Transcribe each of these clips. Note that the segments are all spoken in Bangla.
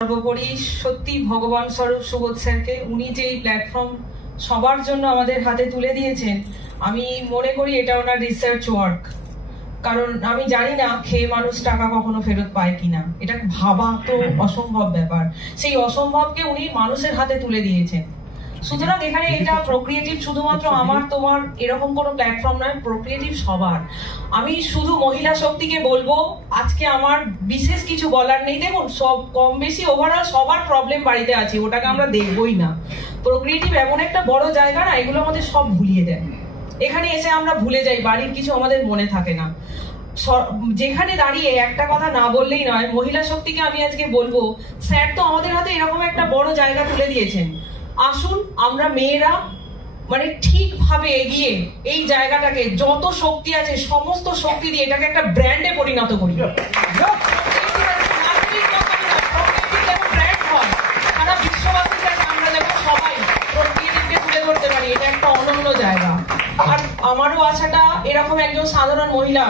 সর্বোপরি সত্যি ভগবান স্বরূপ সুবোধ স্যারকে, উনি যে প্ল্যাটফর্ম সবার জন্য আমাদের হাতে তুলে দিয়েছেন, আমি মনে করি এটা ওনার রিসার্চ ওয়ার্ক। কারণ আমি জানি না খেয়ে মানুষ টাকা কখনো ফেরত পায় কিনা, এটা ভাবা তো অসম্ভব ব্যাপার। সেই অসম্ভবকে উনি মানুষের হাতে তুলে দিয়েছেন। সুতরাং এখানে এটা প্রোক্রিয়েটিভ শুধুমাত্র আমার তোমার এরকম কোনো প্ল্যাটফর্ম নয়, প্রোক্রিয়েটিভ সবার। আমি শুধু মহিলা শক্তিকে বলবো, আজকে আমার বিশেষ কিছু বলার নেই। দেখুন, সব কম বেশি ওভারঅল সবার প্রবলেম বাড়িতে আছে, ওটাকে আমরা দেখবোই না। প্রোক্রিয়েটিভ এমন একটা বড় জায়গা না, এগুলো আমাদের সব ভুলিয়ে দেয়। এখানে এসে আমরা ভুলে যাই, বাড়ির কিছু আমাদের মনে থাকে না। যেখানে দাঁড়িয়ে একটা কথা না বললেই নয়, মহিলা শক্তিকে আমি আজকে বলবো, স্যার তো আমাদের হাতে এরকম একটা বড় জায়গা তুলে দিয়েছেন। আসুন আমরা মেয়েরা মানে ঠিকভাবে এগিয়ে এই জায়গাটাকে যত শক্তি আছে সমস্ত শক্তি দিয়ে এটাকে একটা ব্র্যান্ডে পরিণত করি। সারা বিশ্ববাসীর কাছে আমরা যেন সবাই প্রকৃতিকে তুলে ধরতে পারি, এটা একটা অনন্য জায়গা। আর আমারও আশাটা এরকম একজন সাধারণ মহিলা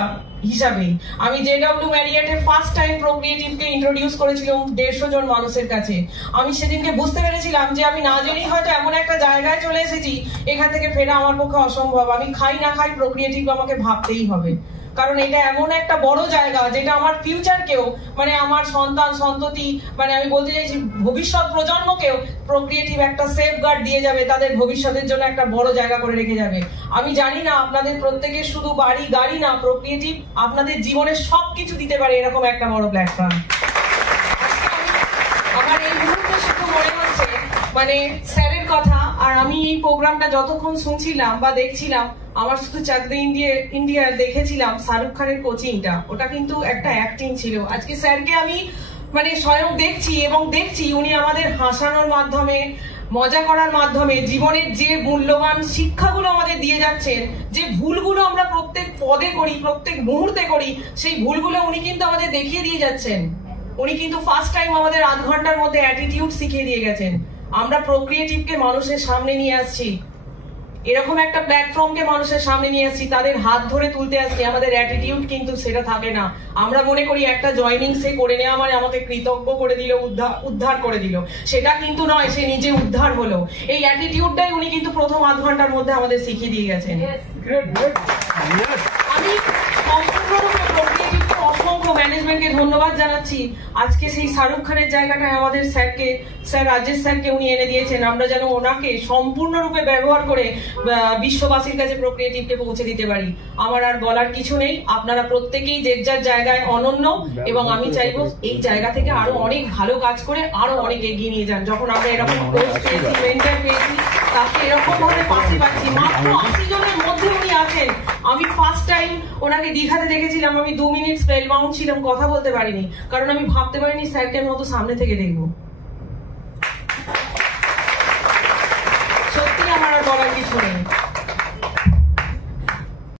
হিসাবে, আমি JW ম্যারিয়েটে ফার্স্ট টাইম প্রোক্রিয়েটিভকে ইন্ট্রোডিউস করেছিলাম 150 জন মানুষের কাছে। আমি সেদিনকে বুঝতে পেরেছিলাম যে আমি না জেনেই হয়তো এমন একটা জায়গায় চলে এসেছি, এখান থেকে ফেরা আমার পক্ষে অসম্ভব। আমি খাই না খাই প্রোক্রিয়েটিভ আমাকে ভাবতেই হবে, কারণ এটা এমন একটা বড় জায়গা যেটা আমার ফিউচারকেও, মানে আমার সন্তান সন্ততি, মানে আমি বলতে চাইছি ভবিষ্যৎ প্রজন্মকেও প্রোক্রিয়েটিভ একটা সেফগার্ড দিয়ে যাবে, তাদের ভবিষ্যতের জন্য একটা বড় জায়গা করে রেখে যাবে। আমি জানি না আপনাদের প্রত্যেকের শুধু বাড়ি গাড়ি না, প্রোক্রিয়েটিভ আপনাদের জীবনের সবকিছু দিতে পারে এরকম একটা বড় প্ল্যাটফর্ম। আমার এই মুহূর্তে শুধু মনে হচ্ছে মানে স্যারের কথা, আর আমি এই প্রোগ্রামটা যতক্ষণ শুনছিলাম বা দেখছিলাম, আমার শুধু চাকদে ইন্ডিয়া দেখেছিলাম শাহরুখ খানের কোচিংটা, ওটা কিন্তু একটা অ্যাক্টিং ছিল। আজকে স্যারকে আমি মানে স্বয়ং দেখছি এবং দেখছি উনি আমাদের হাসানোর মাধ্যমে, মজা করার মাধ্যমে জীবনের যে মূল্যবান শিক্ষাগুলো আমাদের দিয়ে যাচ্ছেন, যে ভুলগুলো আমরা প্রত্যেক পদে করি, প্রত্যেক মুহূর্তে করি, সেই ভুলগুলো উনি কিন্তু আমাদের দেখিয়ে দিয়ে যাচ্ছেন। উনি কিন্তু ফার্স্ট টাইম আমাদের আধ ঘন্টার মধ্যে অ্যাটিটিউড শিখিয়ে দিয়ে গেছেন। আমরা প্রোক্রিয়েটিভকে মানুষের সামনে নিয়ে আসছি, এরকম একটা প্ল্যাটফর্মকে মানুষের সামনে নিয়ে আসছি, তাদের হাত ধরে তুলতে আসছি। আমাদের অ্যাটিটিউড কিন্তু সেটা থাকে না। আমরা মনে করি একটা জয়নিং সে করে নেওয়া মানে আমাকে কৃতজ্ঞ করে দিল, উদ্ধার করে দিল, সেটা কিন্তু নয়। সে নিজে উদ্ধার হলো। এই অ্যাটিটিউডটাই উনি কিন্তু প্রথম আধ ঘন্টার মধ্যে আমাদের শিখিয়ে দিয়ে গেছেন। আমি সম্পূর্ণরূপে প্রোক্রিয়েটিভকে অসংখ্য ম্যানেজমেন্টকে ধন্যবাদ জানাচ্ছি। আজকে সেই শাহরুখ খানের জায়গাটায় আমাদের স্যারকে, স্যার রাজেশ স্যারকে উনি এনে দিয়েছেন। আমরা যেন ওনাকে সম্পূর্ণরূপে ব্যবহার করে বিশ্ববাসীর কাছে প্রোক্রিয়েটিভকে পৌঁছে দিতে পারি। আমার আর বলার কিছু নেই। আপনারা প্রত্যেকেই যে যার জায়গায় অনন্য, এবং আমি চাইবো এই জায়গা থেকে আরো অনেক ভালো কাজ করে আরো অনেক এগিয়ে নিয়ে যান। যখন আমরা এরকম কোর্স পেয়েছি, মেন্টর পেয়েছি, তাকে এরকম ভাবে পাশে পাচ্ছি। মাত্র 80 জনের মধ্যে উনি আছেন। আমি ফার্স্ট টাইম ওনাকে দীঘাতে দেখেছিলাম, আমি 2 মিনিট স্পেলবাউন্ড ছিলাম, কথা বলতে পারিনি, কারণ আমি ভাবতে পারিনি স্যারকে আমি অত সামনে থেকে দেখবো। সত্যি আমার আর বলার কিছু নেই।